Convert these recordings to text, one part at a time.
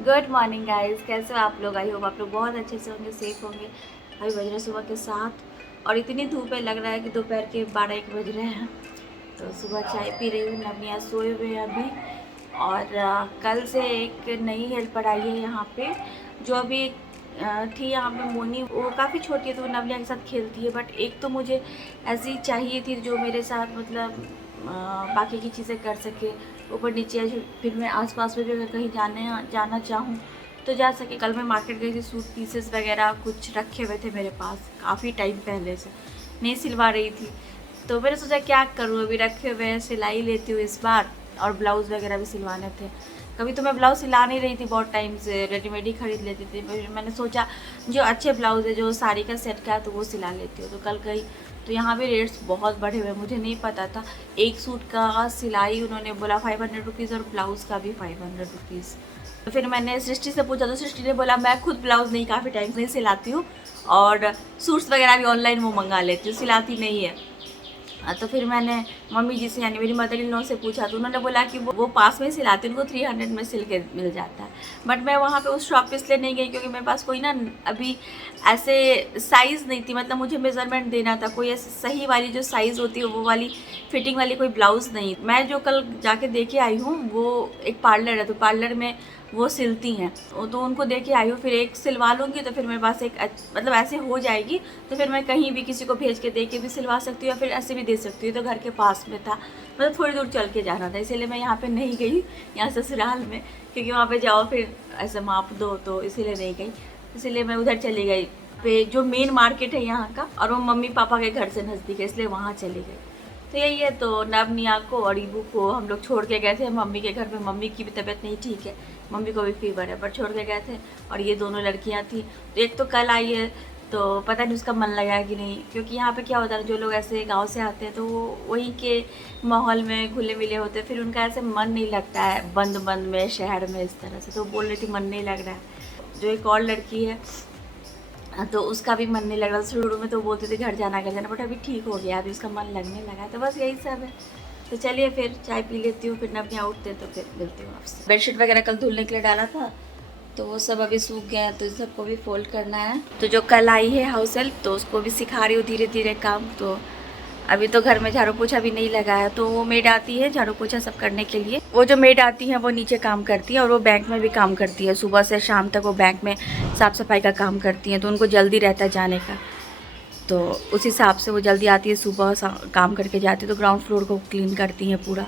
Good morning guys, कैसे हो आप लोग? आई होप आप लोग बहुत अच्छे से होंगे, सेफ होंगे। अभी बज रहे सुबह के 7 और इतनी धूप है, लग रहा है कि दोपहर के 12-1 बज रहे हैं। तो सुबह चाय पी रही हूँ। नवनिया सोए हुए हैं अभी। और कल से एक नई हेल्पर आई है यहाँ पे, जो अभी थी यहाँ पे मोनी। वो काफ़ी छोटी है तो वो नवनिया के साथ खेलती है, बट एक तो मुझे ऐसी चाहिए थी जो मेरे साथ मतलब बाकी की चीज़ें कर सके, ऊपर नीचे। फिर मैं आसपास में भी अगर कहीं जाना चाहूँ तो जा सके। कल मैं मार्केट गई थी, सूट पीसेस वगैरह कुछ रखे हुए थे मेरे पास काफ़ी टाइम पहले से, नहीं सिलवा रही थी। तो मैंने सोचा क्या करूँ, अभी रखे हुए हैं, सिलाई लेती हूँ इस बार। और ब्लाउज़ वगैरह भी सिलवाने थे। कभी तो मैं ब्लाउज़ सिला नहीं रही थी, बहुत टाइम से रेडीमेड ही खरीद लेती थी। फिर मैंने सोचा जो अच्छे ब्लाउज़ है, जो साड़ी का सेट का है, तो वो सिला लेती हूँ। तो कल गई तो यहाँ भी रेट्स बहुत बढ़े हुए, मुझे नहीं पता था। एक सूट का सिलाई उन्होंने बोला 500 रुपीज़ और ब्लाउज़ का भी 500 रुपीज़। तो फिर मैंने सृष्टि से पूछा तो सृष्टि ने बोला मैं खुद ब्लाउज़ नहीं, काफ़ी टाइम से सिलाती हूँ और सूट्स वगैरह भी ऑनलाइन वो मंगा लेती हूँ, सिलाती नहीं है। तो फिर मैंने मम्मी जी से यानी मेरी मदर इन लॉ से पूछा तो उन्होंने बोला कि वो पास में ही सिलाती, उनको 300 में सिल के मिल जाता है। बट मैं वहाँ पे उस शॉप पे इसलिए नहीं गई क्योंकि मेरे पास कोई ना अभी ऐसे साइज़ नहीं थी, मतलब मुझे मेज़रमेंट देना था, कोई ऐसे सही वाली जो साइज़ होती है वो वाली फिटिंग वाली कोई ब्लाउज़ नहीं। मैं जो कल जाके देखे आई हूँ वो एक पार्लर है, तो पार्लर में वो सिलती हैं, तो उनको दे के आई हूँ। फिर एक सिलवा लूँगी तो फिर मेरे पास एक मतलब ऐसे हो जाएगी, तो फिर मैं कहीं भी किसी को भेज के दे के भी सिलवा सकती हूँ या फिर ऐसे भी दे सकती हूँ। तो घर के पास में था, मतलब थोड़ी दूर चल के जाना था, इसीलिए मैं यहाँ पे नहीं गई, यहाँ ससुराल में, क्योंकि वहाँ पे जाओ फिर ऐसे माप दो, तो इसीलिए नहीं गई। इसीलिए मैं उधर चली गई पे, जो मेन मार्केट है यहाँ का, और वो मम्मी पापा के घर से नज़दीक है, इसलिए वहाँ चली गई। तो यही है। तो नवनिया को और ईबू को हम लोग छोड़ के गए थे मम्मी के घर पे। मम्मी की भी तबीयत नहीं ठीक है, मम्मी को भी फीवर है, पर छोड़ के गए थे। और ये दोनों लड़कियां थी, तो एक तो कल आई है, तो पता नहीं उसका मन लगा कि नहीं, क्योंकि यहाँ पे क्या होता है, जो लोग ऐसे गांव से आते हैं तो वो वहीं के माहौल में घुले मिले होते हैं, फिर उनका ऐसे मन नहीं लगता है बंद बंद में शहर में इस तरह से। तो बोल रही थी मन नहीं लग रहा है। जो एक और लड़की है तो उसका भी मन नहीं लग रहा था। शुरू में तो बोलते थे घर जाना, बट अभी ठीक हो गया, अभी उसका मन लगने लगा है। तो बस यही सब है। तो चलिए फिर चाय पी लेती हूँ, फिर नवनिया उठते तो फिर मिलती हूँ आपसे। बेडशीट वगैरह कल धुलने के लिए डाला था, तो वो सब अभी सूख गया है, तो इस सबको भी फोल्ड करना है। तो जो कल आई है हाउस हेल्प, तो उसको भी सिखा रही हूँ धीरे धीरे काम। तो अभी तो घर में झाड़ू पोछा भी नहीं लगा है, तो वो मेड आती है झाड़ू पोछा सब करने के लिए। वो जो मेड आती है वो नीचे काम करती है और वो बैंक में भी काम करती है, सुबह से शाम तक वो बैंक में साफ़ सफाई का काम करती हैं, तो उनको जल्दी रहता है जाने का। तो उस हिसाब से वो जल्दी आती है, सुबह काम करके जाती है, तो ग्राउंड फ्लोर को क्लीन करती हैं पूरा।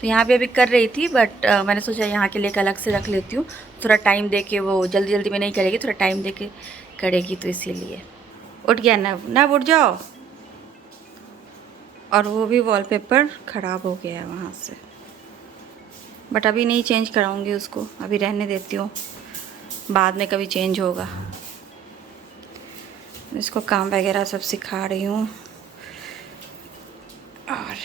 तो यहाँ पे अभी कर रही थी, बट मैंने सोचा यहाँ के लिए अलग से रख लेती हूँ, थोड़ा टाइम दे के, वो जल्दी जल्दी में नहीं करेगी, थोड़ा टाइम दे के करेगी, तो इसीलिए। उठ गया ना उठ जाओ। और वो भी वॉलपेपर ख़राब हो गया है वहाँ से, बट अभी नहीं चेंज कराऊंगी उसको, अभी रहने देती हूँ, बाद में कभी चेंज होगा। इसको काम वगैरह सब सिखा रही हूँ। और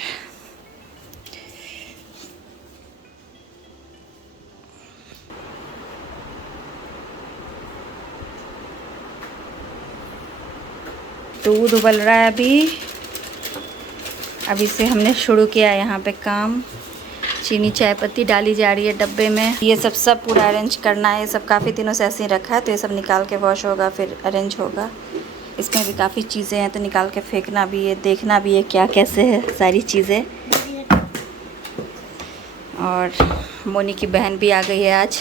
दूध उबल रहा है अभी से हमने शुरू किया है यहाँ पे काम। चीनी चाय पत्ती डाली जा रही है डब्बे में। ये सब पूरा अरेंज करना है, ये सब काफ़ी दिनों से ऐसे ही रखा है, तो ये सब निकाल के वॉश होगा, फिर अरेंज होगा। इसमें भी काफ़ी चीज़ें हैं, तो निकाल के फेंकना भी है, देखना भी है क्या कैसे है सारी चीज़ें। और मोनी की बहन भी आ गई है आज,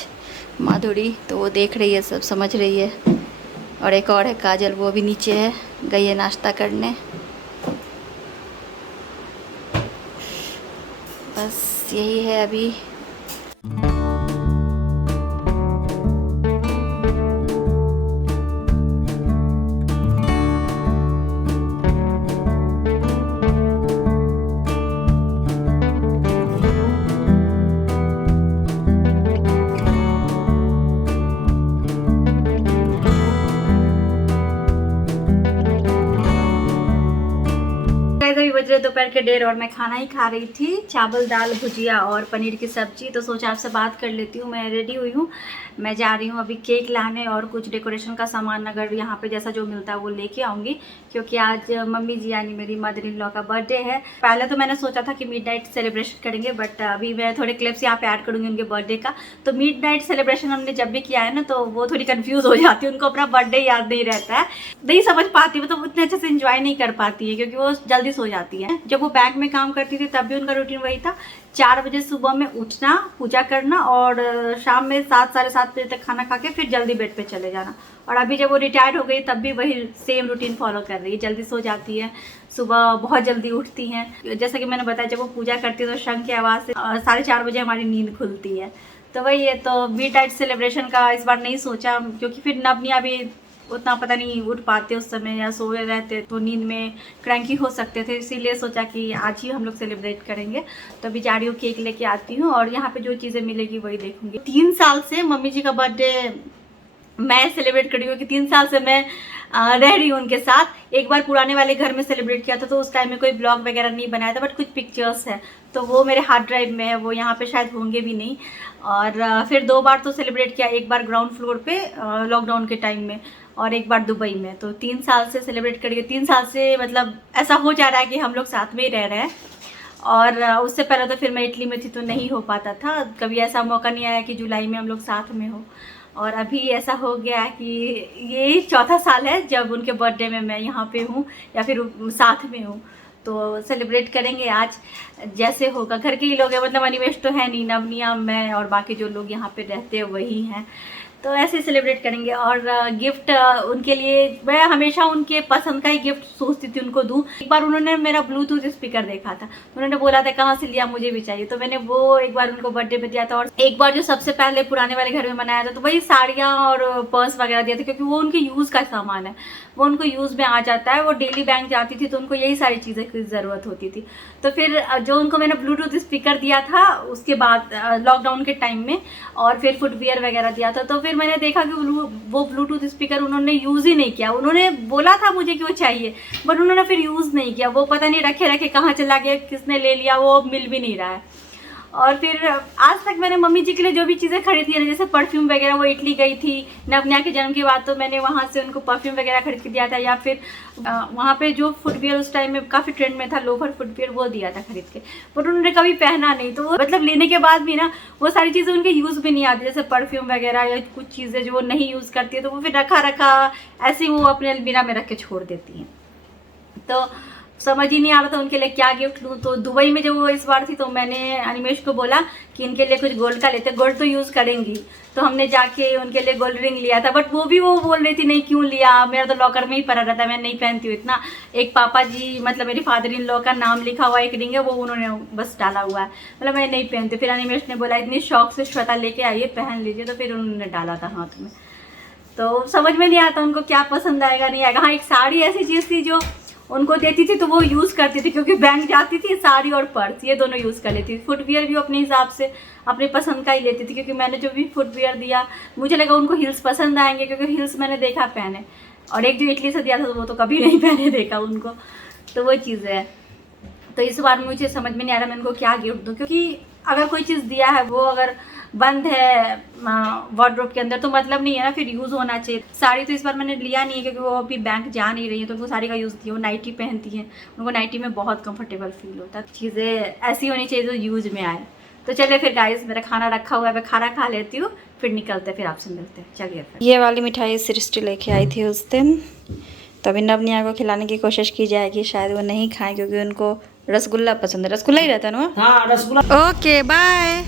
माधुरी, तो वो देख रही है, सब समझ रही है। और एक और है काजल, वो भी नीचे है, गई है नाश्ता करने। बस यही है अभी। रहे दोपहर के 1:30 और मैं खाना ही खा रही थी, चावल दाल भुजिया और पनीर की सब्जी। तो सोचा आपसे बात कर लेती हूँ। मैं रेडी हुई हूँ, मैं जा रही हूँ अभी केक लाने और कुछ डेकोरेशन का सामान अगर यहाँ पे जैसा जो मिलता है वो लेके आऊँगी, क्योंकि आज मम्मी जी यानी मेरी मदर इन लॉ का बर्थडे है। पहले तो मैंने सोचा था कि मिडनाइट सेलिब्रेशन करेंगे, बट अभी मैं थोड़े क्लिप्स यहाँ पे ऐड करूँगी उनके बर्थडे का। तो मिडनाइट सेलिब्रेशन हमने जब भी किया है ना, तो वो थोड़ी कन्फ्यूज़ हो जाती है, उनको अपना बर्थडे याद नहीं रहता है, नहीं समझ पाती, मतलब उतने अच्छे से इंजॉय नहीं कर पाती है, क्योंकि वो जल्दी सो जाती है। जब वो बैंक में काम करती थी तब भी उनका रूटीन वही था, 4 बजे सुबह में उठना, पूजा करना और शाम में 7 साढ़े 7 बजे तक खाना खा के फिर जल्दी बेड पे चले जाना। और अभी जब वो रिटायर्ड हो गई तब भी वही सेम रूटीन फॉलो कर रही है, जल्दी सो जाती है, सुबह बहुत जल्दी उठती हैं। जैसा कि मैंने बताया, जब वो पूजा करती है तो शंख की आवाज़ से 4:30 बजे हमारी नींद खुलती है। तो वही है, तो मिडनाइट सेलिब्रेशन का इस बार नहीं सोचा, क्योंकि फिर नबनिया भी उतना पता नहीं उठ पाते उस समय, या सोए रहते तो नींद में क्रैंकी हो सकते थे, इसीलिए सोचा कि आज ही हम लोग सेलिब्रेट करेंगे। तो अभी जा रही हूँ, केक लेके आती हूँ और यहाँ पे जो चीज़ें मिलेगी वही देखूंगी। 3 साल से मम्मी जी का बर्थडे मैं सेलिब्रेट कर रही हूँ, कि 3 साल से मैं रह रही हूँ उनके साथ। एक बार पुराने वाले घर में सेलिब्रेट किया था, तो उस टाइम में कोई ब्लॉग वगैरह नहीं बनाया था, बट कुछ पिक्चर्स है, तो वो मेरे हार्ड ड्राइव में है, वो यहाँ पे शायद होंगे भी नहीं। और फिर 2 बार तो सेलिब्रेट किया, एक बार ग्राउंड फ्लोर पे लॉकडाउन के टाइम में और एक बार दुबई में। तो 3 साल से सेलिब्रेट करिए, 3 साल से मतलब ऐसा हो जा रहा है कि हम लोग साथ में ही रह रहे हैं। और उससे पहले तो फिर मैं इटली में थी तो नहीं हो पाता था, कभी ऐसा मौका नहीं आया कि जुलाई में हम लोग साथ में हो। और अभी ऐसा हो गया है कि ये 4था साल है जब उनके बर्थडे में मैं यहाँ पे हूँ या फिर साथ में हूँ। तो सेलिब्रेट करेंगे आज जैसे होगा। घर के ही लोग हैं, मतलब अनिमेश तो है नहीं, नवनिया, मैं और बाकी जो लोग यहाँ पे रहते हैं वही हैं, तो ऐसे सेलिब्रेट करेंगे। और गिफ्ट उनके लिए मैं हमेशा उनके पसंद का ही गिफ्ट सोचती थी उनको दूं। एक बार उन्होंने मेरा ब्लूटूथ स्पीकर देखा था, उन्होंने बोला था कहाँ से लिया, मुझे भी चाहिए, तो मैंने वो एक बार उनको बर्थडे पे दिया था। और एक बार जो सबसे पहले पुराने वाले घर में बनाया था, तो वही साड़ियाँ और पर्स वगैरह दिया था, क्योंकि वो उनके यूज़ का सामान है, वो उनको यूज़ में आ जाता है। वो डेली बैंक जाती थी तो उनको यही सारी चीज़ें की ज़रूरत होती थी। तो फिर जो उनको मैंने ब्लूटूथ स्पीकर दिया था उसके बाद लॉकडाउन के टाइम में, और फिर फुटवियर वगैरह दिया था, तो फिर मैंने देखा कि वो ब्लूटूथ स्पीकर उन्होंने यूज़ ही नहीं किया। उन्होंने बोला था मुझे कि वो चाहिए, बट उन्होंने फिर यूज़ नहीं किया। वो पता नहीं रखे रखे कहाँ चला गया, किसने ले लिया, वो अब मिल भी नहीं रहा है। और फिर आज तक मैंने मम्मी जी के लिए जो भी चीज़ें खरीदी है, जैसे परफ्यूम वगैरह, वो इटली गई थी नवनिया के जन्म के बाद, तो मैंने वहाँ से उनको परफ्यूम वगैरह खरीद के दिया था। या फिर वहाँ पे जो फुटवियर उस टाइम में काफ़ी ट्रेंड में था, लोफर फुटवियर, वो दिया था खरीद के, बट उन्होंने कभी पहना नहीं। तो मतलब लेने के बाद भी ना वो सारी चीज़ें उनके यूज़ भी नहीं आती, जैसे परफ्यूम वगैरह या कुछ चीज़ें जो वो नहीं यूज़ करती है, तो वो फिर रखा रखा ऐसे ही वो अपने अलमीरा में रख के छोड़ देती हैं। तो समझ ही नहीं आ रहा था उनके लिए क्या गिफ्ट लूँ। तो दुबई में जब वो इस बार थी तो मैंने अनिमेश को बोला कि इनके लिए कुछ गोल्ड का लेते, गोल्ड तो यूज़ करेंगी। तो हमने जाके उनके लिए गोल्ड रिंग लिया था, बट वो भी वो बोल रही थी नहीं क्यों लिया, मेरा तो लॉकर में ही पड़ा रहता है, मैं नहीं पहनती हूँ इतना। एक पापा जी मतलब मेरी फादर इन लॉ का नाम लिखा हुआ एक रिंग है, वो उन्होंने बस डाला हुआ है, मतलब मैं नहीं पहनती। फिर अनिमेश ने बोला इतनी शौक से श्वेता लेके आइए, पहन लीजिए, तो फिर उन्होंने डाला था हाथ में। तो समझ में नहीं आता उनको क्या पसंद आएगा नहीं आएगा। हाँ, एक साड़ी ऐसी चीज़ थी जो उनको देती थी तो वो यूज़ करती थी, क्योंकि बैंक जाती थी, साड़ी और पर्स ये दोनों यूज़ कर लेती थी। फुटवियर भी अपने हिसाब से अपनी पसंद का ही लेती थी, क्योंकि मैंने जो भी फुटवियर दिया मुझे लगा उनको हिल्स पसंद आएंगे, क्योंकि हिल्स मैंने देखा पहने, और एक जो इटली से दिया था तो वो तो कभी नहीं पहने देखा उनको। तो वो चीज़ है। तो इस बार मुझे समझ में नहीं आ रहा मैं उनको क्या गिफ्ट दूँ, क्योंकि अगर कोई चीज़ दिया है वो अगर बंद है वार्डरोब के अंदर तो मतलब नहीं है ना, फिर यूज़ होना चाहिए। साड़ी तो इस बार मैंने लिया नहीं है, क्योंकि वो अभी बैंक जा नहीं रही है, तो उनको साड़ी का यूज़ किया। वो नाइटी पहनती हैं, उनको नाइटी में बहुत कंफर्टेबल फील होता है। चीज़ें ऐसी होनी चाहिए जो यूज़ में आए। तो चलिए फिर गाइस, मेरा खाना रखा हुआ है, मैं खाना खा लेती हूँ, फिर निकलते फिर आपसे मिलते हैं। चलिए फिर। ये वाली मिठाई सृष्टि लेके आई थी उस दिन, तो अभी नवनिया को खिलाने की कोशिश की जाएगी, शायद वो नहीं खाएं क्योंकि उनको रसगुल्ला पसंद है। रसगुल्ला ही रहता है ना? हाँ, रसगुल्ला। ओके बाय,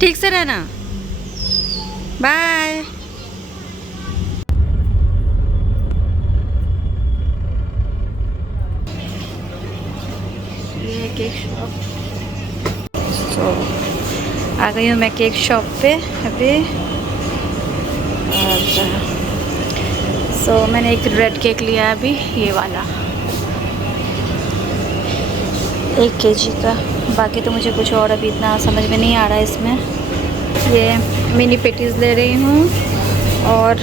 ठीक से रहना, बाय। ये केक शॉप, तो आ गई हूँ मैं केक शॉप पे अभी। और सो मैंने एक रेड केक लिया है अभी, ये वाला 1 kg का। बाकी तो मुझे कुछ और अभी इतना समझ में नहीं आ रहा है इसमें। ये मिनी पेटीज़ ले रही हूँ और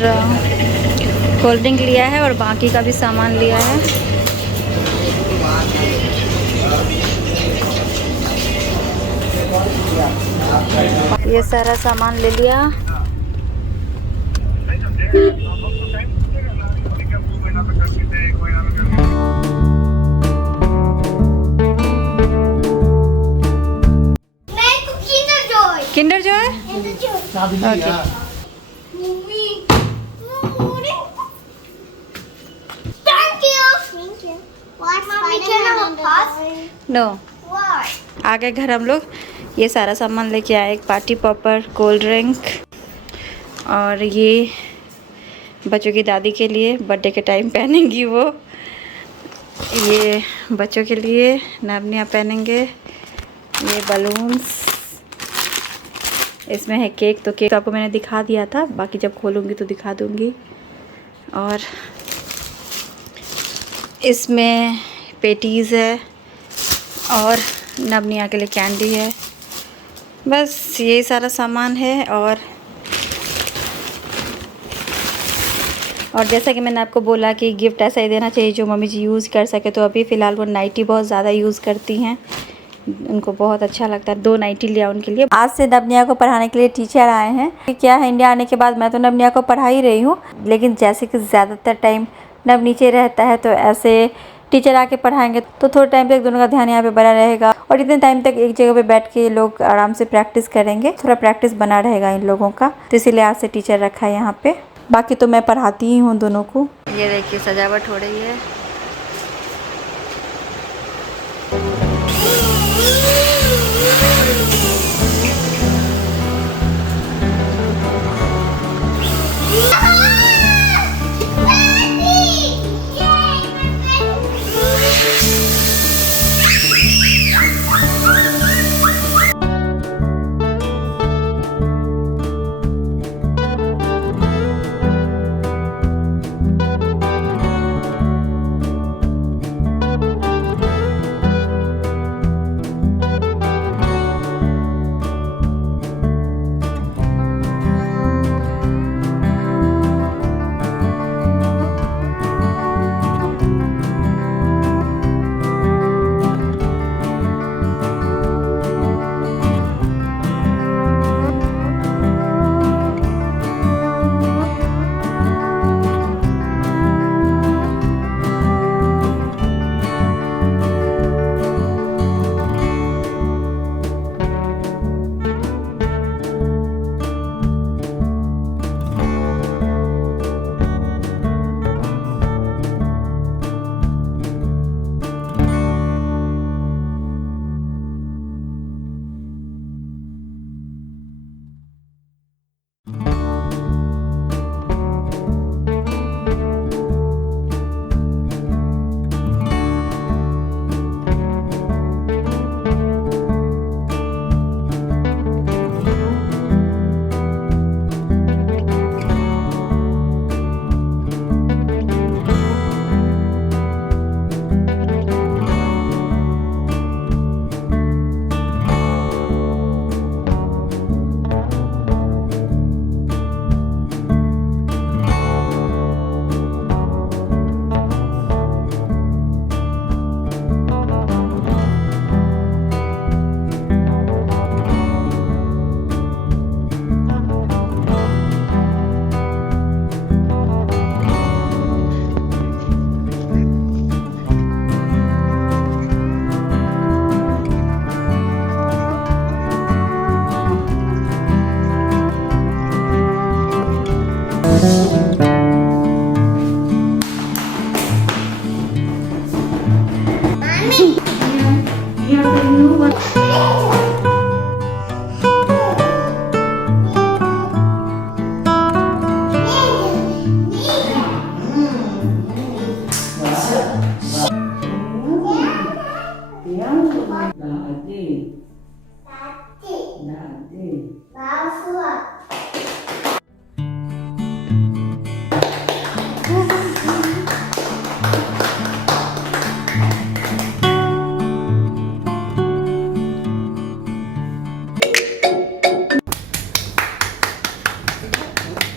कोल्ड ड्रिंक लिया है और बाकी का भी सामान लिया है। ये सारा सामान ले लिया। Kinder Joy. नो आ गए घर हम लोग। ये सारा सामान लेके आए, एक पार्टी पॉपर, कोल्ड ड्रिंक, और ये बच्चों की दादी के लिए बर्थडे के टाइम पहनेंगी वो। ये बच्चों के लिए नवनिया पहनेंगे। ये बलून्स, इसमें है केक, तो केक आपको मैंने दिखा दिया था, बाकी जब खोलूँगी तो दिखा दूँगी। और इसमें पेटीज़ है और नवनिया के लिए कैंडी है। बस ये सारा सामान है। और जैसा कि मैंने आपको बोला कि गिफ्ट ऐसा ही देना चाहिए जो मम्मी जी यूज़ कर सके, तो अभी फ़िलहाल वो नाइटी बहुत ज़्यादा यूज़ करती हैं, उनको बहुत अच्छा लगता है। 2 नाइटी लिया उनके लिए। आज से नवनिया को पढ़ाने के लिए टीचर आए हैं। क्या है, इंडिया आने के बाद मैं तो नवनिया को पढ़ा ही रही हूँ, लेकिन जैसे कि ज़्यादातर टाइम नव नीचे रहता है, तो ऐसे टीचर आके पढ़ाएंगे तो थोड़े टाइम तक दोनों का ध्यान यहाँ पे बना रहेगा, और इतने टाइम तक एक जगह पे बैठ के लोग आराम से प्रैक्टिस करेंगे, थोड़ा प्रैक्टिस बना रहेगा इन लोगों का। तो इसीलिए आज से टीचर रखा है यहाँ पे। बाकी तो मैं पढ़ाती ही हूँ दोनों को। ये देखिए सजावट हो रही है।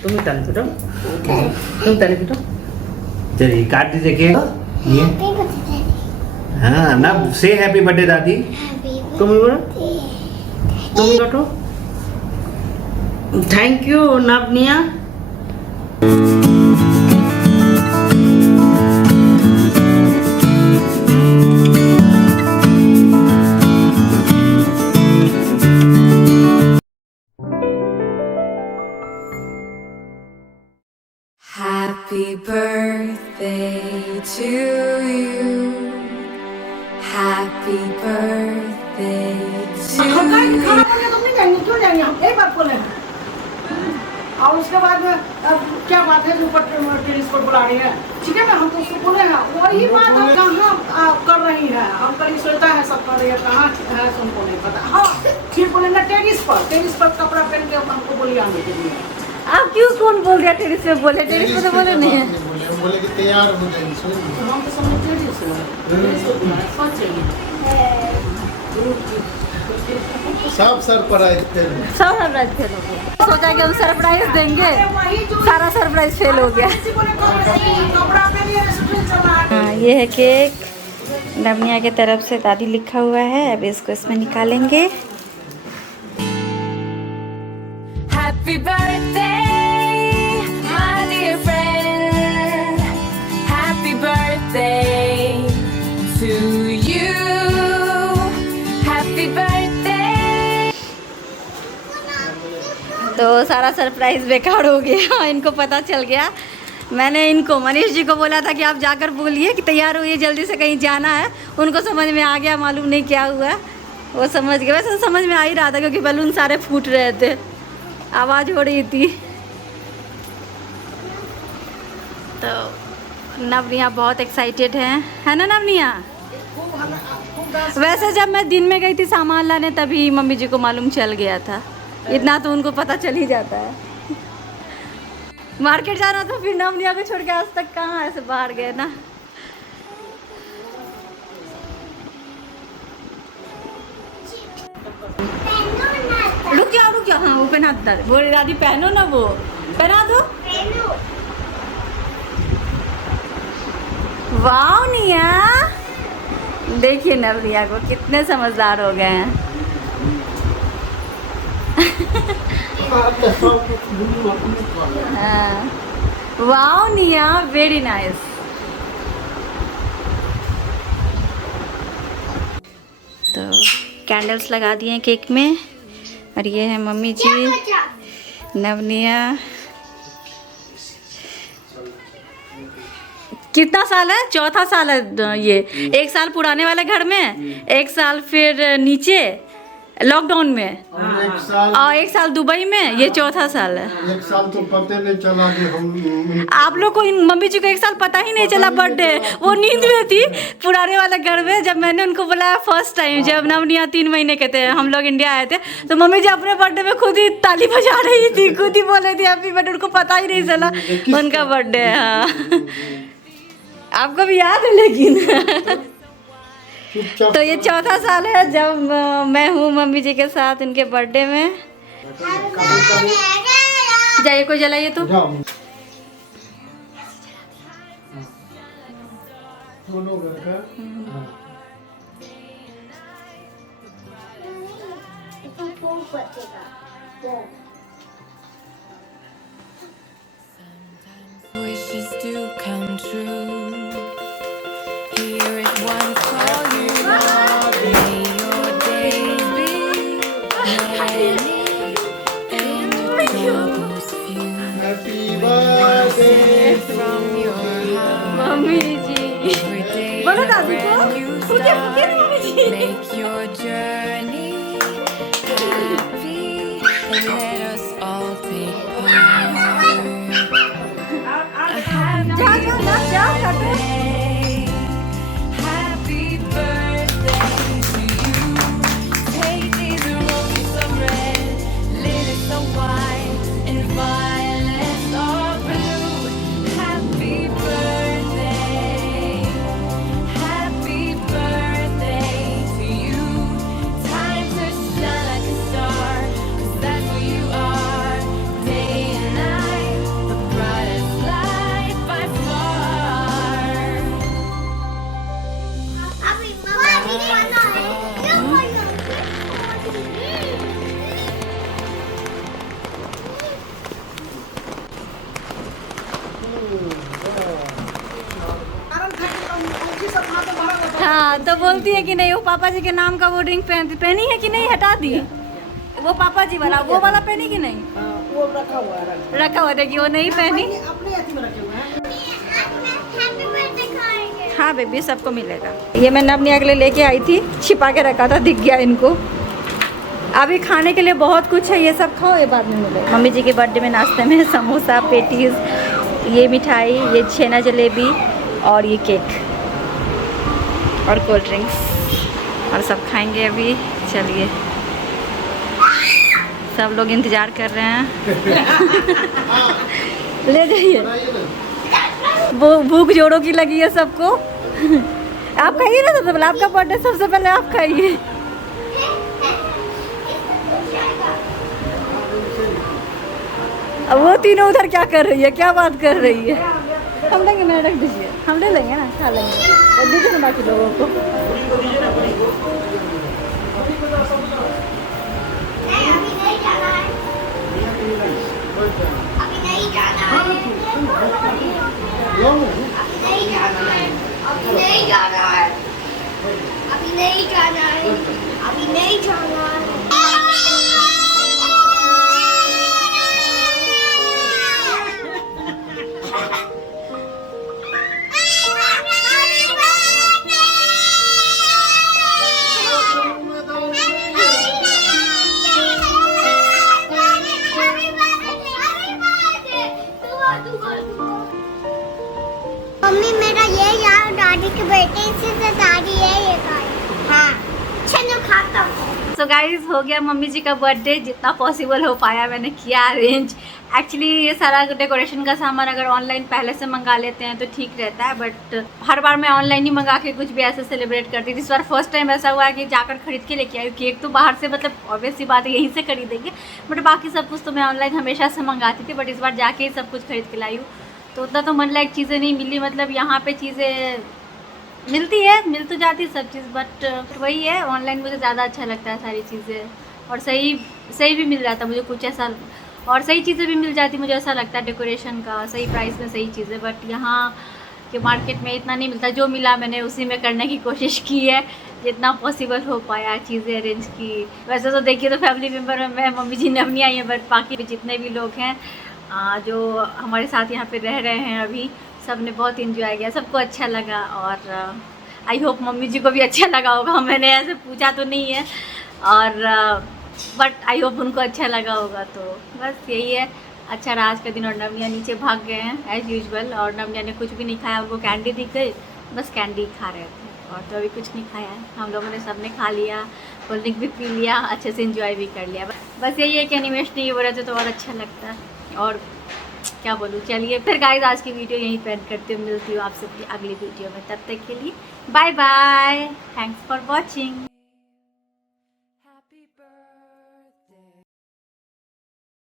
तुम तन पिटो, तुम तन पिटो। चलिए काट दीजिए केक। ये हाँ ना, से हैप्पी बर्थडे दादी। तुम बोलो तुम काटो। Thank you Navaniya. Happy birthday to you. Happy birthday to खाना you. बनाने तुम नहीं जाएंगे, क्यों जाएंगे? हम एक बात बोले हैं। और उसके बाद में अब क्या बात है जो टेनिस पर बुला रही है, ठीक है ना? हम तो उसको बोले हैं वही बात हम कहाँ कर रही है, हम कहीं सोचता है सब कर रही है, कहाँ है तुमको नहीं पता। हाँ फिर बोले ना टेनिस पर कपड़ा पहन के हमको बोलिए आने के लिए। आप क्यों कौन बोल रहे हैं टेरिस पे बोले? टेरिस पे तो बोले नहीं है। बोले कि तैयार हो जाएंगे हम तो समझ टेनिस है, सच चाहिए। सब सरप्राइज थे। सब सरप्राइज फेल हो गया। सोचा कि हम सरप्राइज देंगे, सारा सरप्राइज फेल हो गया। कपड़ा पहनिए रेस्टोरेंट चला। हाँ, ये है केक नवनिया की तरफ से, दादी लिखा हुआ है। अब इसको इसमें निकालेंगे। Happy birthday, my dear friend. Happy birthday to you. Happy birthday. तो सारा सरप्राइज बेकार हो गया। इनको पता चल गया। मैंने इनको मनीष जी को बोला था कि आप जाकर बोलिए कि तैयार होइए, जल्दी से कहीं जाना है। उनको समझ में आ गया, मालूम नहीं क्या हुआ, वो समझ गए। वैसे तो समझ में आ ही रहा था क्योंकि बैलून सारे फूट रहे थे, आवाज़ हो रही थी। तो नवनिया बहुत एक्साइटेड है ना नवनिया? वैसे जब मैं दिन में गई थी सामान लाने तभी मम्मी जी को मालूम चल गया था, इतना तो उनको पता चल ही जाता है। मार्केट जाना तो फिर नवनिया को छोड़ के आज तक कहाँ ऐसे बाहर गए ना। रुक जाओ। हाँ वो पहना दो, बोले दादी पहनो ना, वो पहना दो। वाह निया, देखिए नवनिया को कितने समझदार हो गए हैं। हाँ, वाह निया, वेरी नाइस। तो कैंडल्स लगा दिए हैं केक में, और ये है मम्मी जी, नवनिया। कितना साल है? चौथा साल है ये। एक साल पुराने वाले घर में, एक साल फिर नीचे लॉकडाउन में, और एक साल दुबई में, ये चौथा साल है। एक साल तो पता नहीं चला कि हम आप लोग को, इन मम्मी जी को एक साल पता ही नहीं चला बर्थडे। वो नींद में थी पुराने वाले घर में। जब मैंने उनको बुलाया फर्स्ट टाइम, जब नवनिया 3 महीने के थे, हम लोग इंडिया आए थे, तो मम्मी जी अपने बर्थडे में खुद ही ताली बजा रही थी, खुद ही बोल रही थी हैप्पी बर्थडे। उनको पता ही नहीं चला उनका बर्थडे है। हाँ, आपको भी याद है लेकिन। तो ये चौथा साल है जब मैं हूँ मम्मी जी के साथ उनके बर्थडे में। जाइए, कोई जलाइए तो। दोनों घर का Wishes do come true. Hear it once for you. May your days be many and your troubles few. Happy birthday From your heart, mummy ji every day बोलो a दादी को, brand new फूके start. फूके mummy ji. Make your journey happy and let us all take part. A happy birthday, happy birthday to you. Take these roses of red, lilies of white, and violets of blue. Happy birthday, happy birthday to you. Time to shine like a star, 'cause that's who you are. Day and night, the brightest light by far. हाँ तो बोलती है कि नहीं वो पापा जी के नाम का वो रिंग पहनी है कि नहीं, हटा दी। वो पापा जी वाला, वो वाला पहनी कि नहीं? वो रखा हुआ है रखा हुआ था कि वो नहीं पहनी। अपने अति में रखे हुए हैं। हाँ बेबी सबको मिलेगा। ये मैंने अपनी अगले लेके आई थी, छिपा के रखा था, दिख गया इनको। अभी खाने के लिए बहुत कुछ है, ये सब खाओ, ये बाद में मिलेगा। मम्मी जी के बर्थडे में नाश्ते में समोसा, पेटीज, ये मिठाई, ये छेना जलेबी और ये केक और कोल्ड ड्रिंक्स और सब खाएंगे अभी। चलिए सब लोग इंतज़ार कर रहे हैं। ले जाइए, वो भूख जोड़ों की लगी है सबको। आप खाइए ना, सबसे पहले आपका बर्थडे, सबसे पहले आप खाइए। अब वो तीनों उधर क्या कर रही है, क्या बात कर रही है? हम लेंगे ना, रख दीजिए, हम ले लेंगे ना, खा लेंगे। और दीजिए ना बाकी लोगों को। अभी नहीं जाना है, अभी नहीं जाना है, अभी नहीं जाना है, अभी नहीं जाना है, अभी नहीं जाना है। मम्मी मेरा ये यार दादी के बेटे से दादी है ये खाए। हाँ चलो खाता हूँ। सो गाइज हो गया मम्मी जी का बर्थडे, जितना पॉसिबल हो पाया मैंने किया अरेंज। एक्चुअली ये सारा डेकोरेशन का सामान अगर ऑनलाइन पहले से मंगा लेते हैं तो ठीक रहता है, बट हर बार मैं ऑनलाइन ही मंगा के कुछ भी ऐसे सेलिब्रेट करती थी। इस बार फर्स्ट टाइम ऐसा हुआ है कि जाकर खरीद के लेके आई। केक तो बाहर से, मतलब ऑब्वियस सी बात है यहीं से खरीदेंगे, बट बाकी सब कुछ तो मैं ऑनलाइन हमेशा से मंगाती थी, बट इस बार जाके ही सब कुछ खरीद के लाई हूँ। तो उतना तो मन लायक चीज़ें नहीं मिली, मतलब यहाँ पे चीज़ें मिलती है, मिल तो जाती सब चीज़, बट वही है, ऑनलाइन मुझे ज़्यादा अच्छा लगता है सारी चीज़ें, और सही भी मिल जाता मुझे कुछ ऐसा, और सही चीज़ें भी मिल जाती मुझे ऐसा लगता है, डेकोरेशन का सही प्राइस में सही चीज़ें। बट यहाँ के मार्केट में इतना नहीं मिलता, जो मिला मैंने उसी में करने की कोशिश की है, जितना पॉसिबल हो पाया चीज़ें अरेंज की। वैसे तो देखिए तो फैमिली मेम्बर में मैं, मम्मी जी नहीं आई है, बट बाकी जितने भी लोग हैं जो हमारे साथ यहाँ पे रह रहे हैं अभी, सब ने बहुत इन्जॉय किया, सबको अच्छा लगा, और आई होप मम्मी जी को भी अच्छा लगा होगा। मैंने ऐसे पूछा तो नहीं है, और बट आई होप उनको अच्छा लगा होगा। तो बस यही है, अच्छा रहा आज का दिन। और नवनिया नीचे भाग गए हैं एज यूजुअल, और नवनिया ने कुछ भी नहीं खाया, उनको कैंडी दिख गई, बस कैंडी खा रहे थे, और तो अभी कुछ नहीं खाया है। हम लोगों ने सब ने खा लिया, कोल्ड ड्रिंक भी पी लिया, अच्छे से इंजॉय भी कर लिया। बस यही है कि एनिमेशन नहीं हो रहे थे तो और अच्छा लगता है, और क्या बोलूँ। चलिए फिर गाइस आज की वीडियो यहीं पे एंड करती हूँ, मिलती हूँ आपसे अगली वीडियो में, तब तक के लिए bye bye, thanks for watching.